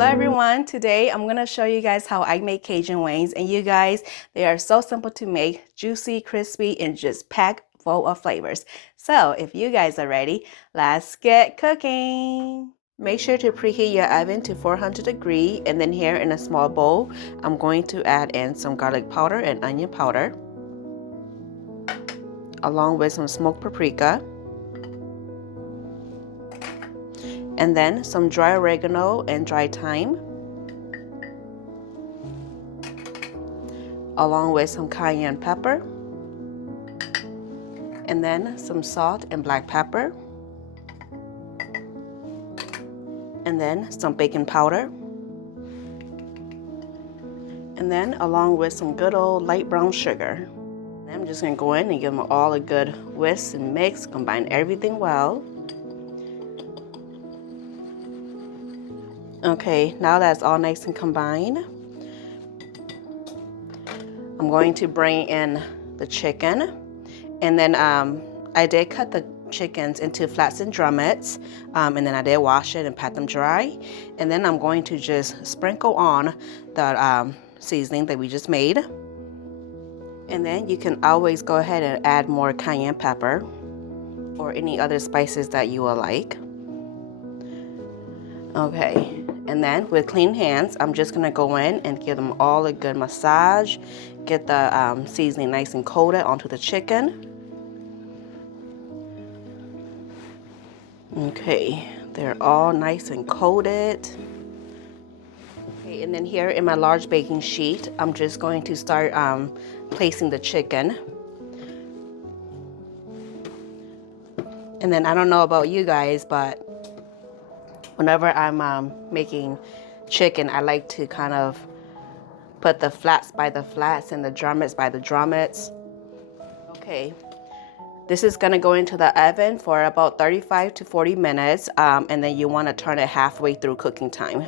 Hello everyone, today I'm gonna show you guys how I make Cajun wings, and you guys, they are so simple to make, juicy, crispy, and just packed full of flavors. So if you guys are ready, let's get cooking. Make sure to preheat your oven to 400 degrees, and then here in a small bowl, I'm going to add in some garlic powder and onion powder, along with some smoked paprika, and then some dry oregano and dry thyme, along with some cayenne pepper, and then some salt and black pepper, and then some baking powder, and then along with some good old light brown sugar. And I'm just gonna go in and give them all a good whisk and mix, combine everything well. Okay, now that's all nice and combined, I'm going to bring in the chicken, and then I did cut the chickens into flats and drumettes, and then I did wash it and pat them dry, and then I'm going to just sprinkle on the seasoning that we just made, and then you can always go ahead and add more cayenne pepper or any other spices that you will like. Okay, and then with clean hands, I'm just gonna go in and give them all a good massage, get the seasoning nice and coated onto the chicken. Okay, they're all nice and coated. Okay, and then here in my large baking sheet, I'm just going to start placing the chicken. And then I don't know about you guys, but whenever I'm making chicken, I like to kind of put the flats by the flats and the drumettes by the drumettes. Okay, this is gonna go into the oven for about 35 to 40 minutes, and then you wanna turn it halfway through cooking time.